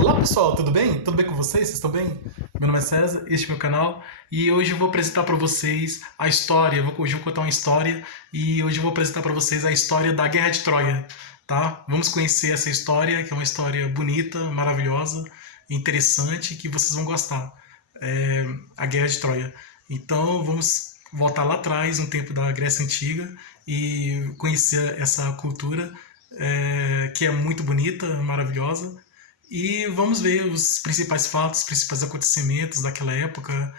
Olá pessoal, tudo bem? Tudo bem com vocês? Vocês estão bem? Meu nome é César, este é meu canal e hoje eu vou apresentar para vocês a história. Hoje eu vou contar uma história e hoje eu vou apresentar para vocês a história da Guerra de Troia, tá? Vamos conhecer essa história, que é uma história bonita, maravilhosa, interessante, que vocês vão gostar. A Guerra de Troia. Então vamos voltar lá atrás, no tempo da Grécia Antiga, e conhecer essa cultura que é muito bonita, maravilhosa. E vamos ver os principais fatos, os principais acontecimentos daquela época,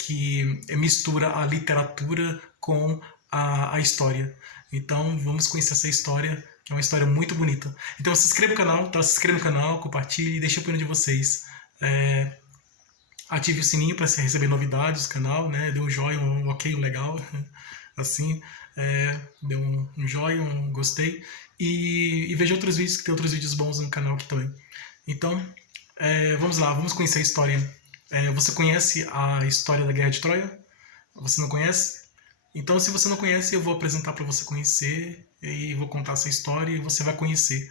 que mistura a literatura com a história. Então vamos conhecer essa história, que é uma história muito bonita. Então se inscreva no canal, tá? Se inscreva no canal, compartilhe e deixe a opinião de vocês. Ative o sininho para receber novidades do canal, né? Dê um joinha, um ok, um legal, assim, dê um joinha, um gostei. E veja outros vídeos, que tem outros vídeos bons no canal aqui também. Então, vamos lá, vamos conhecer a história. Você conhece a história da Guerra de Troia? Você não conhece? Então, se você não conhece, eu vou apresentar para você conhecer e vou contar essa história e você vai conhecer.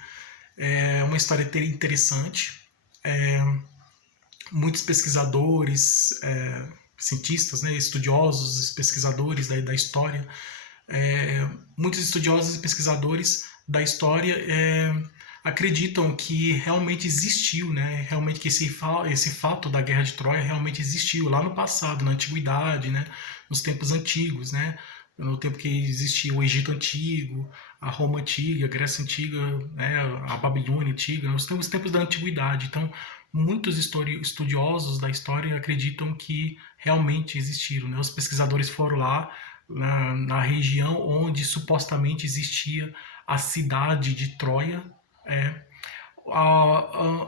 É uma história interessante. Muitos pesquisadores, cientistas, né, estudiosos, pesquisadores da história, muitos estudiosos e pesquisadores da história acreditam que realmente existiu, né, realmente que esse fato da Guerra de Troia realmente existiu lá no passado, na antiguidade, né, nos tempos antigos, né, no tempo que existia o Egito Antigo, a Roma Antiga, a Grécia Antiga, né, a Babilônia Antiga, os tempos da Antiguidade. Então, muitos estudiosos da história acreditam que realmente existiram. Né? Os pesquisadores foram lá na região onde supostamente existia a cidade de Troia.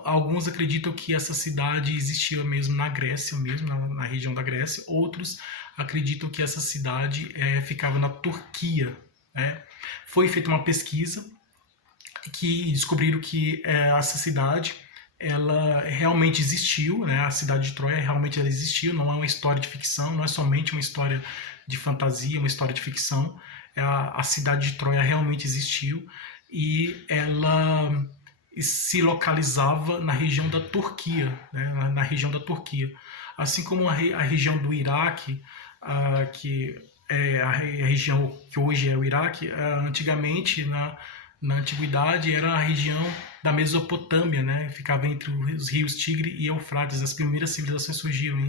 Alguns acreditam que essa cidade existia mesmo na Grécia, mesmo na região da Grécia. Outros acreditam que essa cidade ficava na Turquia. Né? Foi feita uma pesquisa que descobriram que essa cidade ela realmente existiu, né? A cidade de Troia realmente ela existiu, não é uma história de ficção, não é somente uma história de fantasia, uma história de ficção. A cidade de Troia realmente existiu e ela se localizava na região da Turquia, né? Na região da Turquia. Assim como a região do Iraque, que é a região que hoje é o Iraque, antigamente, na antiguidade, era a região da Mesopotâmia, né? Ficava entre os rios Tigre e Eufrates. As primeiras civilizações surgiram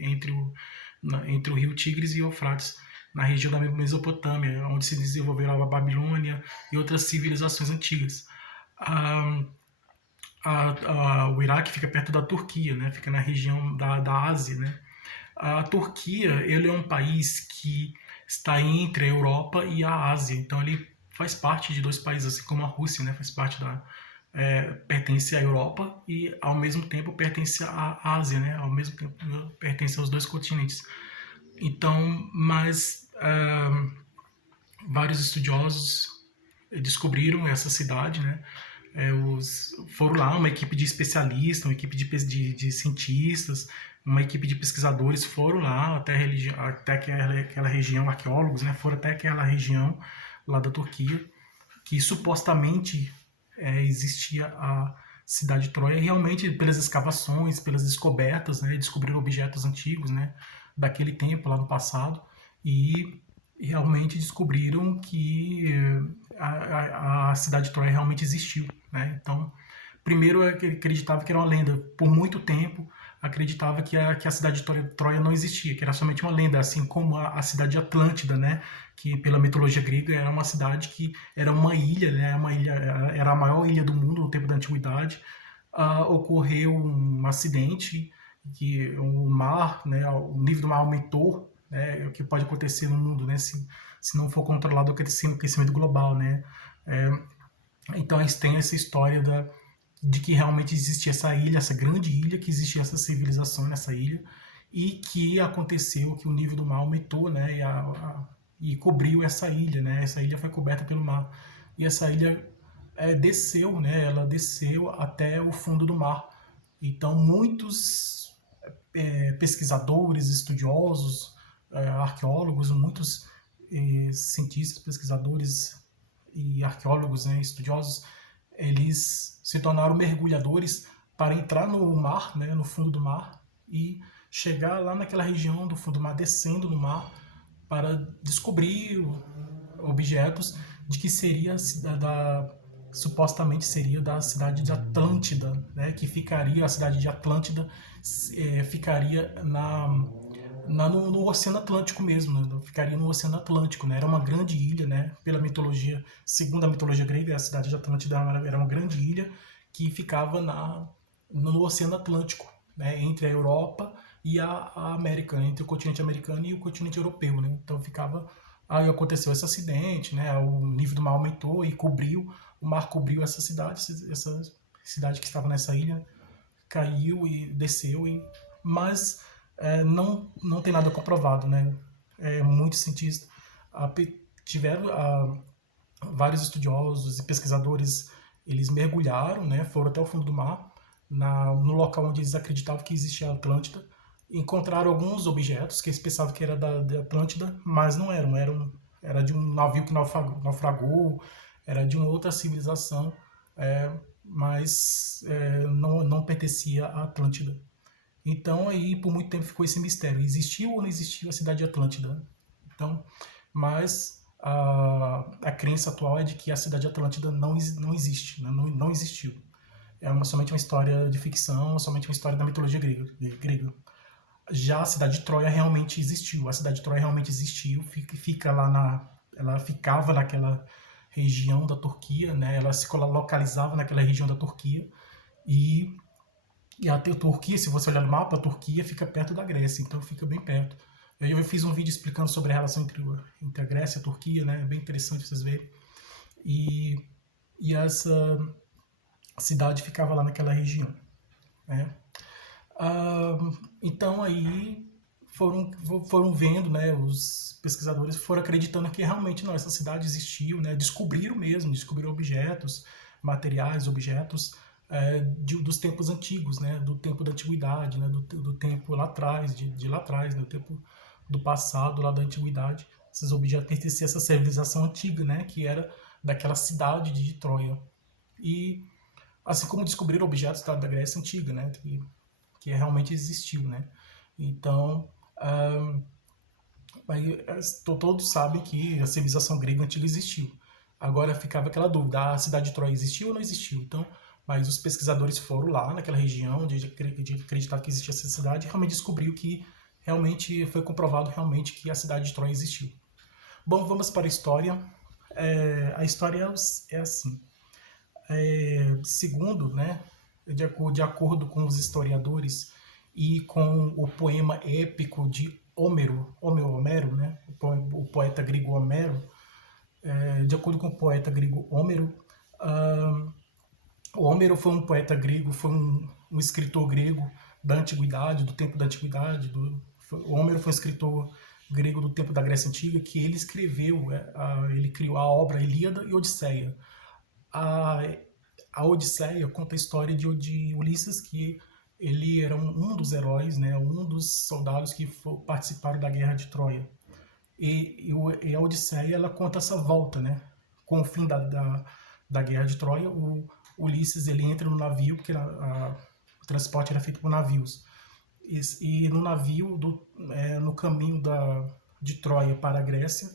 entre o rio Tigres e Eufrates, na região da Mesopotâmia, onde se desenvolveram a Babilônia e outras civilizações antigas. O Iraque fica perto da Turquia, né? Fica na região da Ásia, né? A Turquia ele é um país que está entre a Europa e a Ásia, então ele faz parte de dois países, assim como a Rússia, né? Faz parte pertence à Europa e ao mesmo tempo pertence à Ásia, né? Ao mesmo tempo pertence aos dois continentes. Então, mas vários estudiosos descobriram essa cidade, né? Foram lá uma equipe de especialistas, uma equipe de cientistas, uma equipe de pesquisadores foram lá até aquela região, arqueólogos, né? Foram até aquela região lá da Turquia, que supostamente existia a cidade de Troia, e realmente pelas escavações, pelas descobertas, né? Descobriram objetos antigos, né? Daquele tempo, lá no passado, e realmente descobriram que a cidade de Troia realmente existiu. Né? Então, primeiro eu acreditava que era uma lenda. Por muito tempo, acreditava que a cidade de Troia não existia, que era somente uma lenda, assim como a cidade de Atlântida, né? Que pela mitologia grega era uma cidade que era uma ilha, né? Era a maior ilha do mundo no tempo da antiguidade. Ocorreu um acidente que o mar, né? O nível do mar aumentou, né? O que pode acontecer no mundo, né? Se não for controlado o aquecimento global, né? Então a gente tem essa história de que realmente existe essa ilha, essa grande ilha, que existe essa civilização nessa ilha, e que aconteceu que o nível do mar aumentou, né, e cobriu essa ilha, né, essa ilha foi coberta pelo mar, e essa ilha desceu, né, ela desceu até o fundo do mar. Então muitos pesquisadores, estudiosos, arqueólogos, muitos cientistas, pesquisadores e arqueólogos, né, estudiosos, eles se tornaram mergulhadores para entrar no mar, né, no fundo do mar, e chegar lá naquela região do fundo do mar, descendo no mar, para descobrir objetos de que seria supostamente seria da cidade de Atlântida, né, que ficaria a cidade de Atlântida ficaria no Oceano Atlântico mesmo, né? Ficaria no Oceano Atlântico, né? Era uma grande ilha, né? Pela mitologia, segundo a mitologia grega, a cidade de Atlântida era uma grande ilha que ficava no Oceano Atlântico, né? Entre a Europa e a América, né? Entre o continente americano e o continente europeu, né? Então ficava. Aí aconteceu esse acidente, né? O nível do mar aumentou e o mar cobriu essa cidade que estava nessa ilha, caiu e desceu, mas não tem nada comprovado, né? Muitos cientistas tiveram vários estudiosos e pesquisadores, eles mergulharam, né? Foram até o fundo do mar, no local onde eles acreditavam que existia a Atlântida, encontraram alguns objetos que eles pensavam que era da Atlântida, mas não era de um navio que naufragou, era de uma outra civilização, mas não pertencia à Atlântida. Então aí por muito tempo ficou esse mistério, existiu ou não existiu a cidade de Atlântida? Então, mas a crença atual é de que a cidade de Atlântida não existe, né? Não existiu. Somente uma história de ficção, somente uma história da mitologia grega. Já a cidade de Troia realmente existiu. A cidade de Troia realmente existiu, fica ela ficava naquela região da Turquia, né? Ela se localizava naquela região da Turquia e a Turquia, se você olhar no mapa, a Turquia fica perto da Grécia, então fica bem perto. Eu fiz um vídeo explicando sobre a relação entre a Grécia e a Turquia, né? É bem interessante vocês verem. E essa cidade ficava lá naquela região, né? Então aí foram vendo, né, os pesquisadores foram acreditando que realmente não, essa cidade existiu, né, descobriram objetos, materiais, objetos dos tempos antigos, né, do tempo da antiguidade, né, do tempo lá atrás, de lá atrás, né, do tempo do passado, lá da antiguidade. Esses objetos pertenciam a essa civilização antiga, né, que era daquela cidade de Troia. E assim como descobriram objetos da Grécia antiga, né, que realmente existiu, né. Então, todos sabem que a civilização grega antiga existiu. Agora ficava aquela dúvida, a cidade de Troia existiu ou não existiu? Então, mas os pesquisadores foram lá naquela região onde acreditava que existia essa cidade e realmente descobriu que realmente foi comprovado realmente que a cidade de Troia existiu. Bom, vamos para a história. A história é assim. Segundo, né, de acordo com os historiadores e com o poema épico de Homero, né, o poeta grego Homero, de acordo com o poeta grego Homero, o Homero foi um poeta grego, foi um escritor grego da antiguidade, do tempo da antiguidade. O Homero foi um escritor grego do tempo da Grécia Antiga que ele escreveu, ele criou a obra Ilíada e Odisseia. A Odisseia conta a história de Ulisses, que ele era um dos heróis, né, um dos soldados que participaram da Guerra de Troia. E a Odisseia ela conta essa volta, né, com o fim da Guerra de Troia. O Ulisses ele entra no navio, porque o transporte era feito por navios. E no navio, no caminho de Troia para a Grécia,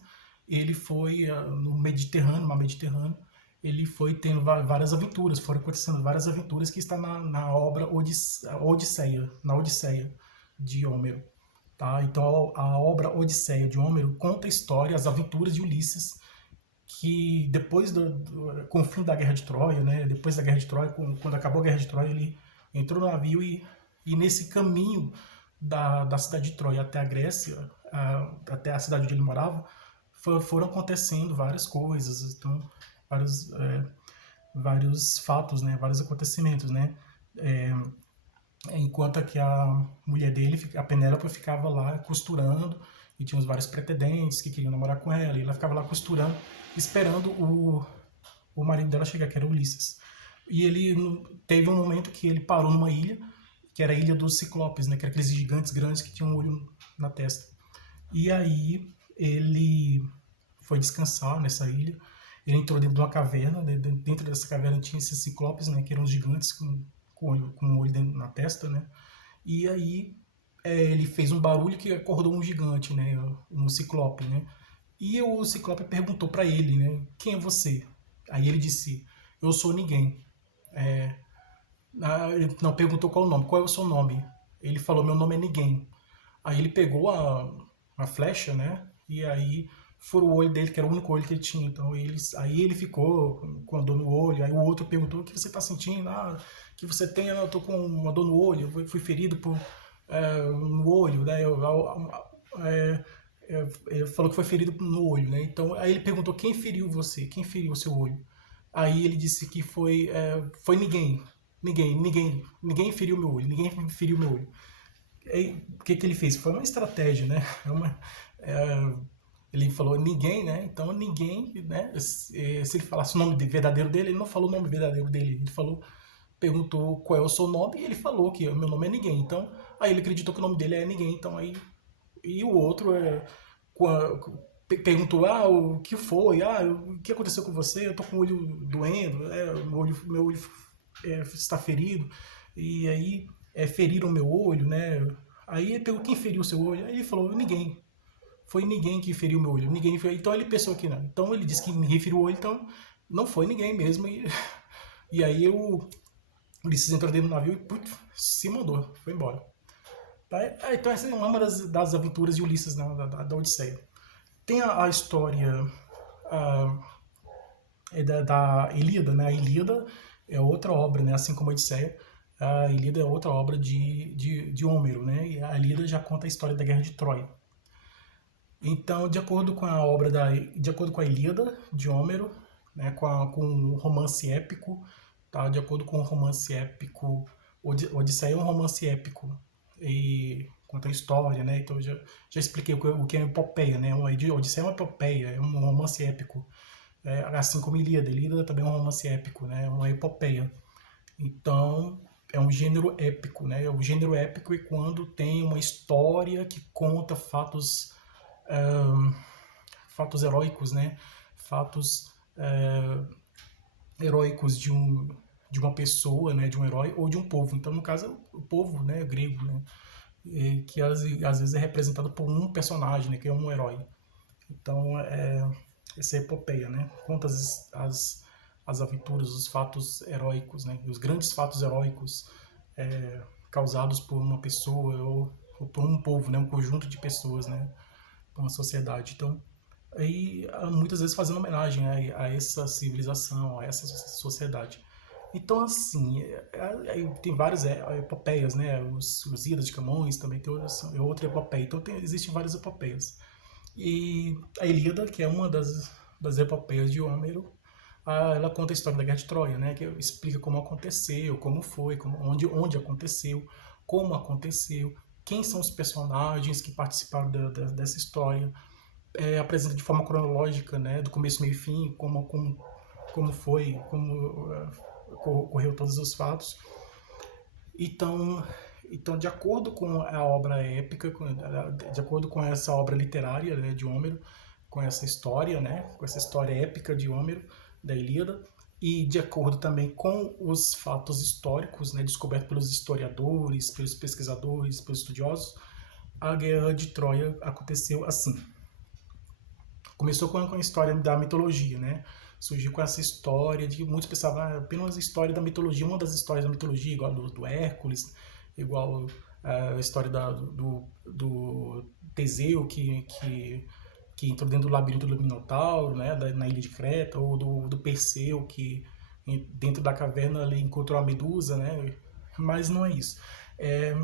ele foi no Mediterrâneo, mar Mediterrâneo, ele foi tendo várias aventuras, foram acontecendo várias aventuras que está na obra Odisseia, na Odisseia de Homero. Tá? Então a obra Odisseia de Homero conta a história, as aventuras de Ulisses, que depois com o fim da Guerra de Troia, né, depois da Guerra de Troia, quando acabou a Guerra de Troia, ele entrou no navio e nesse caminho da cidade de Troia até a Grécia, até a cidade onde ele morava, foram acontecendo várias coisas, então vários fatos, né, vários acontecimentos, né, enquanto que a mulher dele, a Penélope, ficava lá costurando e tinha uns vários pretendentes que queriam namorar com ela, e ela ficava lá costurando, esperando o marido dela chegar, que era Ulisses. E ele teve um momento que ele parou numa ilha, que era a ilha dos Ciclopes, né, que eram aqueles gigantes grandes que tinham um olho na testa. E aí ele foi descansar nessa ilha. Ele entrou dentro de uma caverna, dentro dessa caverna tinha esses ciclopes, né, que eram os gigantes com com o olho dentro, na testa, né? E aí ele fez um barulho que acordou um gigante, né? Um ciclope, né? E o ciclope perguntou para ele, né? Quem é você? Aí ele disse, eu sou ninguém. Ele não perguntou qual o nome, qual é o seu nome? Ele falou, meu nome é ninguém. Aí ele pegou a flecha, né? E aí furou o olho dele, que era o único olho que ele tinha. Então aí ele ficou com a dor no olho. Aí o outro perguntou: o que você está sentindo? Ah, que você tem? Ah, eu tô com uma dor no olho, eu fui ferido no olho, né? É, ele falou que foi ferido no olho, né? Então aí ele perguntou: quem feriu você? Quem feriu o seu olho? Aí ele disse que foi ninguém. Ninguém feriu meu olho, ninguém feriu meu olho. Aí, o que ele fez? Foi uma estratégia, né? É, ele falou ninguém, né? Então ninguém, né? Se ele falasse o nome verdadeiro dele, ele não falou o nome verdadeiro dele. Ele falou, perguntou qual é o seu nome e ele falou que o meu nome é ninguém. Então, aí ele acreditou que o nome dele é ninguém. Então aí e o outro perguntou, o que foi? O que aconteceu com você? Eu tô com o olho doendo, meu olho está ferido. E aí feriram meu olho, né? Aí ele perguntou, quem feriu o seu olho? Aí ele falou, ninguém. Foi ninguém que feriu meu olho. Ninguém feriu. Então ele pensou que não. Então ele disse que ninguém feriu o olho, então não foi ninguém mesmo. E aí o Ulisses entrou dentro do navio e se mandou, foi embora. Tá? Então essa é uma das aventuras de Ulisses da Odisseia. Tem a história a, da Ilíada, né? A Ilíada é outra obra, né? Assim como a Odisseia, a Ilíada é outra obra de Homero, né? E a Ilíada já conta a história da Guerra de Troia. Então, de acordo com a obra de acordo com a Ilíada de Homero, né? Com o romance épico, tá? De acordo com o romance épico, Odisseia é um romance épico e conta a história, né? Então já expliquei o que é epopeia, né? Odisseia é uma epopeia, é um romance épico. Assim como Ilíada. Ilíada também é um romance épico, né? É uma epopeia. Então, é um gênero épico, né? O gênero épico é quando tem uma história que conta fatos heróicos, né? Fatos heróicos de uma pessoa, né? De um herói ou de um povo. Então, no caso, o povo, né? Grego, né? Que às vezes é representado por um personagem, né? Que é um herói. Então, essa é a epopeia, né? Conta as aventuras, os fatos heróicos, né? Os grandes fatos heróicos causados por uma pessoa ou por um povo, né? Um conjunto de pessoas, né? Uma sociedade. Então, aí muitas vezes fazendo homenagem a essa civilização, a essa sociedade. Então, assim, tem várias epopeias, né? Os Idas de Camões também tem outra epopeia. Então, existem várias epopeias. E a Ilíada, que é uma das epopeias de Homero, ela conta a história da Guerra de Troia, né? Que explica como aconteceu, como foi, onde aconteceu, como aconteceu, quem são os personagens que participaram dessa história. Apresenta de forma cronológica, né? Do começo, meio e fim, como foi, como ocorreu todos os fatos. Então, de acordo com a obra épica, de acordo com essa obra literária, né, de Homero, com essa história, né, com essa história épica de Homero, da Ilíada, e de acordo também com os fatos históricos, né, descobertos pelos historiadores, pelos pesquisadores, pelos estudiosos, a Guerra de Troia aconteceu assim. Começou com a história da mitologia, né? Surgiu com essa história de muitos pensavam apenas a história da mitologia, uma das histórias da mitologia, igual do Hércules, igual a história do Teseu que entrou dentro do labirinto do Minotauro, né, na ilha de Creta, ou do Perseu que dentro da caverna ele encontrou a Medusa, né? Mas não é isso. É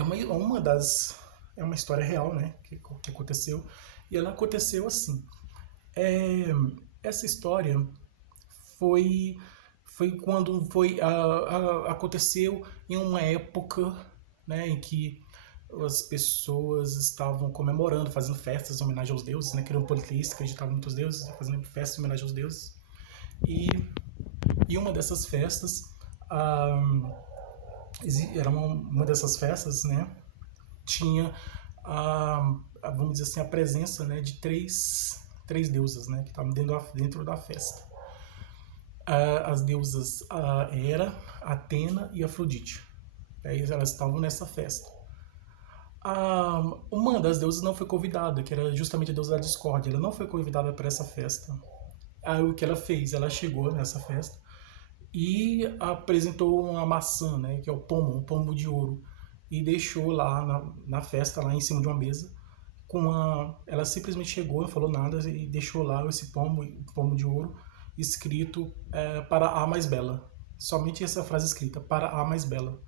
uma história real, né, que aconteceu, e ela aconteceu assim. Essa história foi quando aconteceu em uma época, né, em que as pessoas estavam comemorando, fazendo festas em homenagem aos deuses, né, que eram politeístas, que acreditavam em muitos deuses, fazendo festas em homenagem aos deuses. E uma dessas festas, era uma dessas festas, né, tinha vamos dizer assim, a presença, né, de três deusas, né, que estavam dentro da festa. as deusas Hera, Atena e Afrodite. Aí elas estavam nessa festa. Uma das deusas não foi convidada, que era justamente a deusa da discórdia. Ela não foi convidada para essa festa. Aí o que ela fez? Ela chegou nessa festa e apresentou uma maçã, né, que é um pomo de ouro, e deixou lá na festa, lá em cima de uma mesa. Ela simplesmente chegou, não falou nada e deixou lá esse pomo de ouro escrito para a mais bela. Somente essa frase escrita, para a mais bela.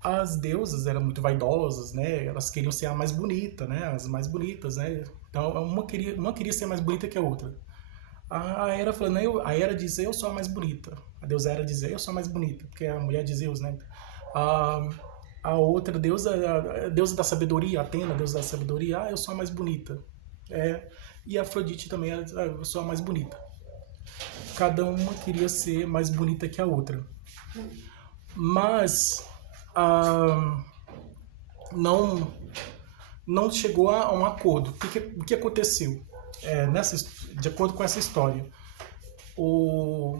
As deusas eram muito vaidosas, né? Elas queriam ser a mais bonita, né? As mais bonitas, né? Então uma queria ser mais bonita que a outra. A Hera falando, a Hera diz, eu sou a mais bonita. A deusa Hera diz, eu sou a mais bonita, porque é a mulher de Zeus, né? A, a outra deusa, a deusa da sabedoria, Atena, a deusa da sabedoria, eu sou a mais bonita. E a Afrodite também, eu sou a mais bonita. Cada uma queria ser mais bonita que a outra. Mas não, não chegou a um acordo. O que aconteceu? De acordo com essa história, o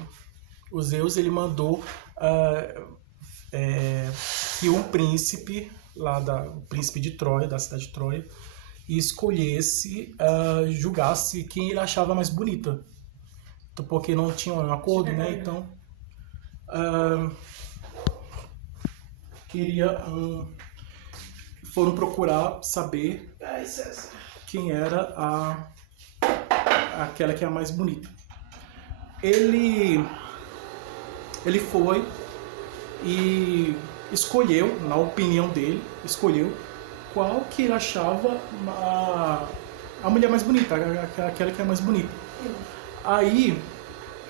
Zeus ele mandou que um príncipe o príncipe de Troia, da cidade de Troia, escolhesse, julgasse quem ele achava mais bonita, porque não tinha um acordo, né? Então foram procurar saber quem era aquela que é a mais bonita. Ele foi e escolheu, na opinião dele, qual que ele achava a mulher mais bonita, aquela que é a mais bonita. Aí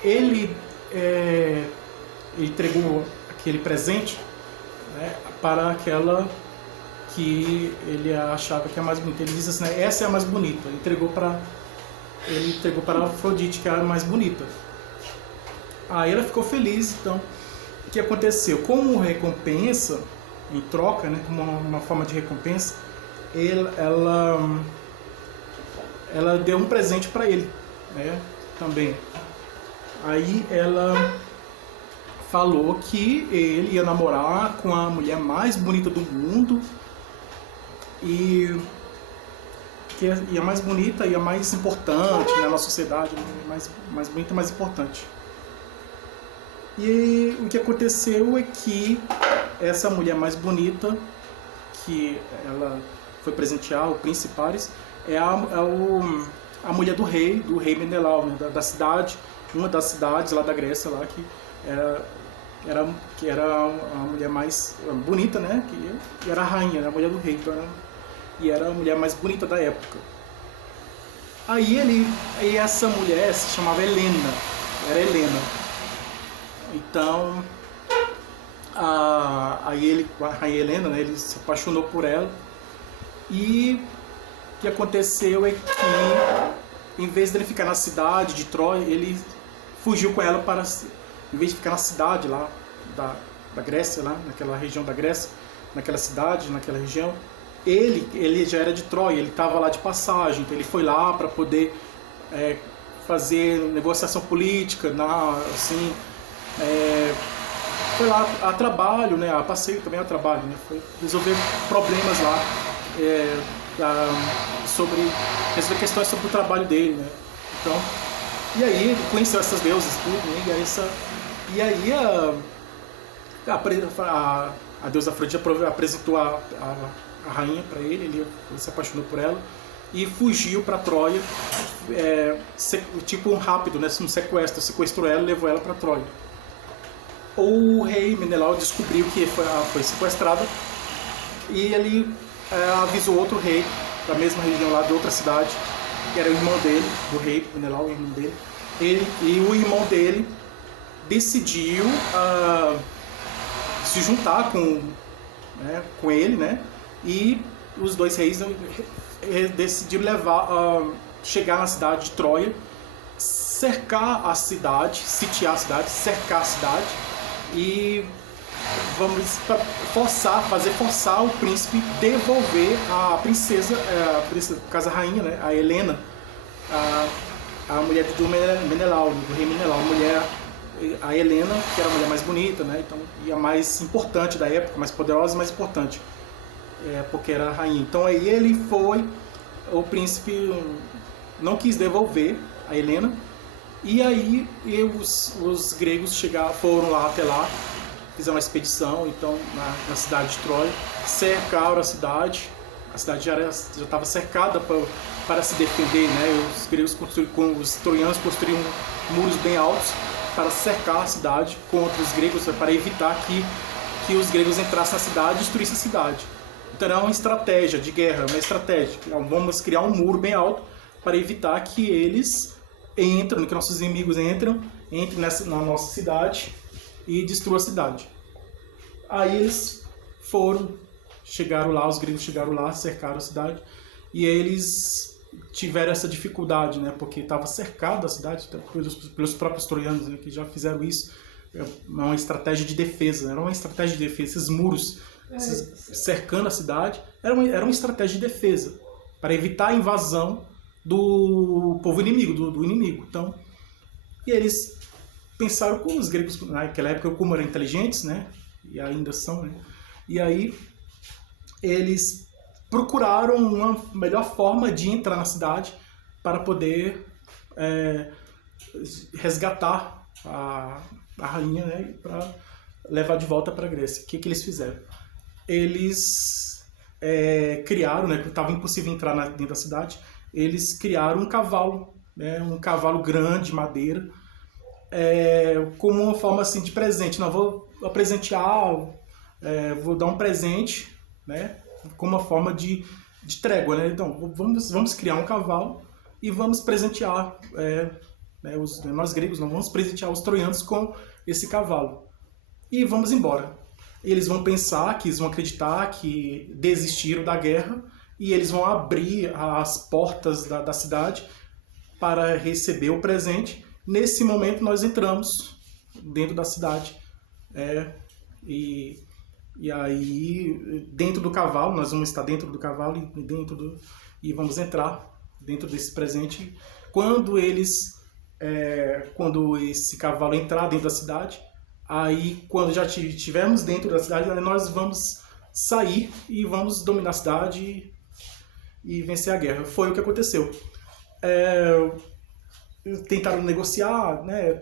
ele entregou aquele presente, né, para aquela que ele achava que é a mais bonita. Ele disse assim, né, essa é a mais bonita. Ele entregou para a Afrodite, que é a mais bonita. Aí ela ficou feliz. Então, o que aconteceu? Como recompensa, em troca, né, como uma forma de recompensa, ela deu um presente para ele, né, também. Aí ela falou que ele ia namorar com a mulher mais bonita do mundo e a mais bonita e a mais importante, né, na sociedade, mais bonita e mais importante. E o que aconteceu é que essa mulher mais bonita, que ela foi presentear o príncipe Paris, é a mulher do rei Menelau, né, da cidade, uma das cidades lá da Grécia, lá, que era a mulher mais bonita, né, que era a rainha, a mulher do rei, então e era a mulher mais bonita da época. Aí essa mulher se chamava Helena, era Helena. Então, a Helena, né, ele se apaixonou por ela, e o que aconteceu é que, em vez dele ficar na cidade de Troia, ele fugiu com ela em vez de ficar na cidade lá da Grécia, lá naquela região da Grécia, naquela cidade, naquela região, ele já era de Troia, ele estava lá de passagem, então ele foi lá para poder fazer negociação política, assim, foi lá a trabalho, né, a passeio também a trabalho, né, foi resolver problemas lá, resolver questões sobre o trabalho dele, né. Então, e aí ele conheceu essas deusas tudo, né, e aí a deusa Afrodite apresentou a rainha para ele se apaixonou por ela e fugiu para Troia, tipo um rápido, né, um sequestro, sequestrou ela e levou ela para Troia. O rei Menelau descobriu que foi sequestrada e ele avisou outro rei da mesma região lá, de outra cidade, que era o irmão dele, do rei Menelau, o irmão dele. E o irmão dele decidiu se juntar com ele, né? E os dois reis decidiram chegar na cidade de Troia, cercar a cidade, sitiar a cidade, cercar a cidade e fazer forçar o príncipe devolver a princesa, no caso a rainha, né, a Helena, a mulher do Menelau, do rei Menelau, a mulher a Helena, que era a mulher mais bonita, né? Então, e a mais importante da época, mais poderosa e mais importante, porque era a rainha. Então aí ele foi, o príncipe não quis devolver a Helena, e aí os gregos foram lá até lá, fizeram uma expedição, então na cidade de Troia, cercaram a cidade já estava cercada para se defender, né? Os troianos construíram muros bem altos para cercar a cidade contra os gregos, para evitar que os gregos entrassem na cidade e destruíssem a cidade. Então era uma estratégia de guerra, uma estratégia. Vamos criar um muro bem alto para evitar que eles entrem, que nossos inimigos entrem na nossa cidade e destruam a cidade. Aí eles chegaram lá, os gregos chegaram lá, cercaram a cidade, e eles tiveram essa dificuldade, né, porque estava cercada a cidade pelos próprios troianos, né, que já fizeram isso. É uma estratégia de defesa, era uma estratégia de defesa. Esses muros cercando a cidade era uma estratégia de defesa para evitar a invasão do povo inimigo, do inimigo. Então, e eles pensaram, como os gregos naquela época como eram inteligentes, né, e ainda são, né, e aí eles procuraram uma melhor forma de entrar na cidade para poder resgatar a rainha, né, para levar de volta para a Grécia. O que eles fizeram? Eles criaram, né, porque estava impossível entrar dentro da cidade, eles criaram um cavalo, né, um cavalo grande, de madeira, como uma forma assim de presente. Não, vou presentear, vou dar um presente, né, como uma forma de trégua, né? Então vamos criar um cavalo e vamos presentear, nós gregos não vamos presentear os troianos com esse cavalo e vamos embora. Eles vão pensar, que eles vão acreditar que desistiram da guerra e eles vão abrir as portas da cidade para receber o presente. Nesse momento nós entramos dentro da cidade, e aí dentro do cavalo, nós vamos estar dentro do cavalo e vamos entrar dentro desse presente. Quando esse cavalo entrar dentro da cidade, aí quando já estivermos dentro da cidade, nós vamos sair e vamos dominar a cidade e vencer a guerra. Foi o que aconteceu. Tentaram negociar, né,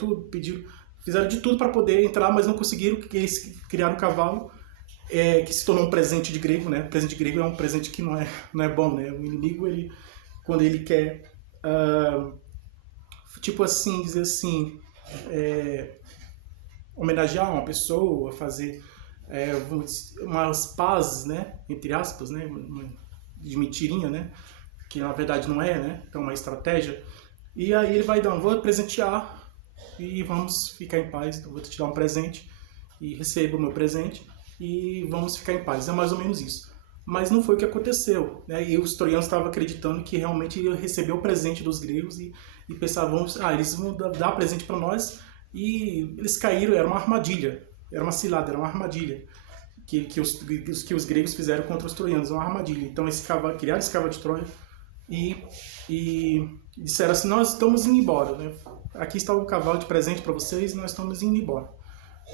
fizeram de tudo para poder entrar, mas não conseguiram, porque eles criaram um cavalo que se tornou um presente de grego, né? O presente de grego é um presente que não é bom, né? O inimigo, quando ele quer, tipo assim, dizer assim, homenagear uma pessoa, fazer umas pazes, né? Entre aspas, né? De mentirinha, né? Que na verdade não é, né? Então é uma estratégia. E aí ele vai dar, vou presentear e vamos ficar em paz. Então vou te dar um presente e receba o meu presente e vamos ficar em paz. É mais ou menos isso. Mas não foi o que aconteceu, né? E os troianos estavam acreditando que realmente ia receber o presente dos gregos e pensavam, eles vão dar presente para nós, e eles caíram. Era uma armadilha, era uma cilada, era uma armadilha que os gregos fizeram contra os troianos, uma armadilha. Então criaram esse cavalo de Troia e disseram assim, nós estamos indo embora, né? Aqui está o cavalo de presente para vocês, nós estamos indo embora.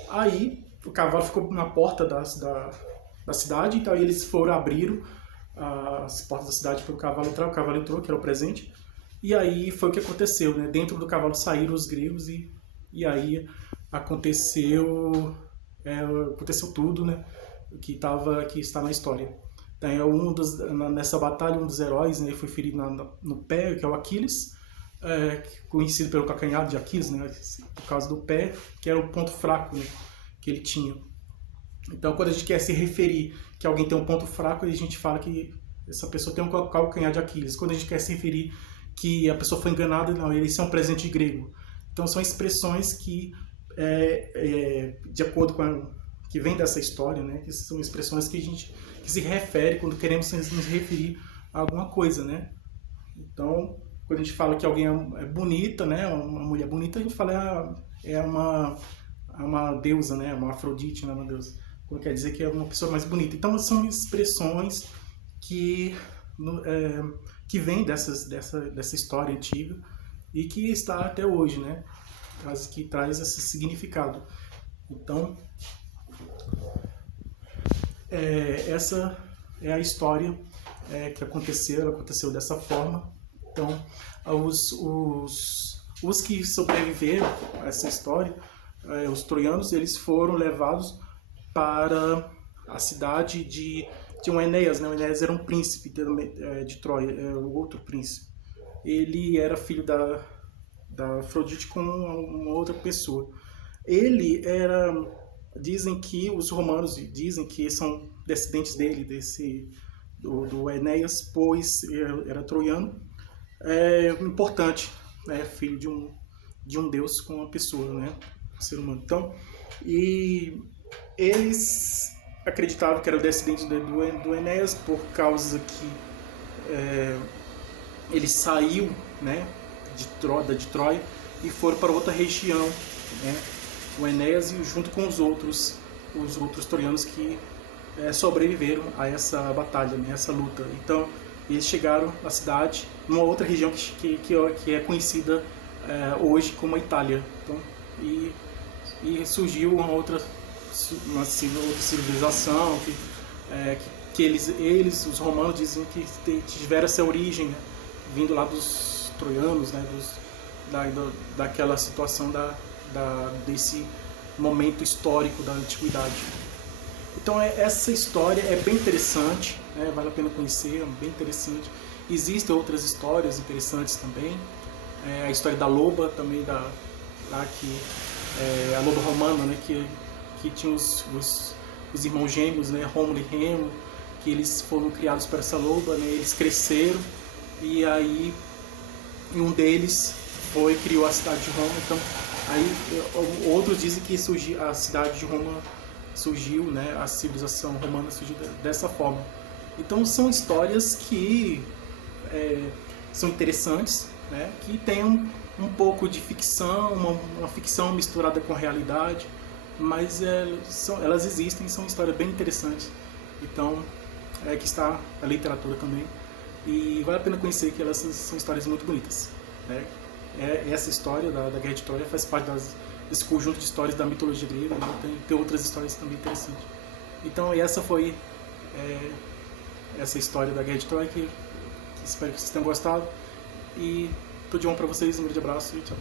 Aí o cavalo ficou na porta da cidade, então eles abriram as portas da cidade para o cavalo entrar. O cavalo entrou, que era o presente, e aí foi o que aconteceu, né? Dentro do cavalo saíram os gregos e aí aconteceu tudo, né? Que está na história. Então, nessa batalha, um dos heróis, né, foi ferido no pé, que é o Aquiles, conhecido pelo calcanhar de Aquiles, né, por causa do pé, que era o ponto fraco, né, que ele tinha. Então, quando a gente quer se referir que alguém tem um ponto fraco, a gente fala que essa pessoa tem um calcanhar de Aquiles. Quando a gente quer se referir que a pessoa foi enganada, não, esse é um presente grego. Então, são expressões que, de acordo com que vem dessa história, né, que são expressões que se refere quando queremos nos referir a alguma coisa, né? Então, quando a gente fala que alguém é bonita, né, uma mulher bonita, a gente fala é uma deusa, né, uma Afrodite, né, uma deusa. Quer dizer que é uma pessoa mais bonita. Então, são expressões que vêm dessa história antiga e que está até hoje, né? que traz esse significado. Então, essa é a história que aconteceu, ela aconteceu dessa forma. Então, os que sobreviveram a essa história, os troianos, eles foram levados para a cidade de um Enéas, né? O Enéas era um príncipe de Troia, o outro príncipe. Ele era filho da Afrodite com uma outra pessoa. Ele era, dizem que os romanos dizem que são descendentes dele, do Enéas, pois era troiano. Importante, né? Filho de um deus com uma pessoa, né? Um ser humano. Então, e eles acreditavam que era o descendente do Enéas por causa que ele saiu, né, de Troia e foram para outra região, né? O Enéas junto com os outros troianos que sobreviveram a essa batalha, né, essa luta. Então eles chegaram na cidade, numa outra região que é conhecida hoje como a Itália. Então, e surgiu uma outra civilização que eles, os romanos, dizem que tiveram essa origem, né, vindo lá dos troianos, né, daquela situação desse momento histórico da antiguidade. Então essa história é bem interessante, né, vale a pena conhecer, é bem interessante. Existem outras histórias interessantes também. A história da loba também, a loba romana, né, que tinha os irmãos gêmeos, né, Rômulo e Remo, que eles foram criados por essa loba, né, eles cresceram e aí um deles criou a cidade de Roma. Então aí outros dizem que a cidade de Roma surgiu, né, a civilização romana surgiu dessa forma. Então são histórias que são interessantes, né, que tem um pouco de ficção, uma ficção misturada com a realidade, mas elas existem, são histórias bem interessantes. Então, que está a literatura também, e vale a pena conhecer que elas são histórias muito bonitas, né? Essa história da Guerra de Troia faz parte desse conjunto de histórias da mitologia grega, né? Tem outras histórias também interessantes. Então, essa foi essa história da Guerra de Troia, que espero que vocês tenham gostado, e tudo de bom para vocês, um grande abraço e tchau.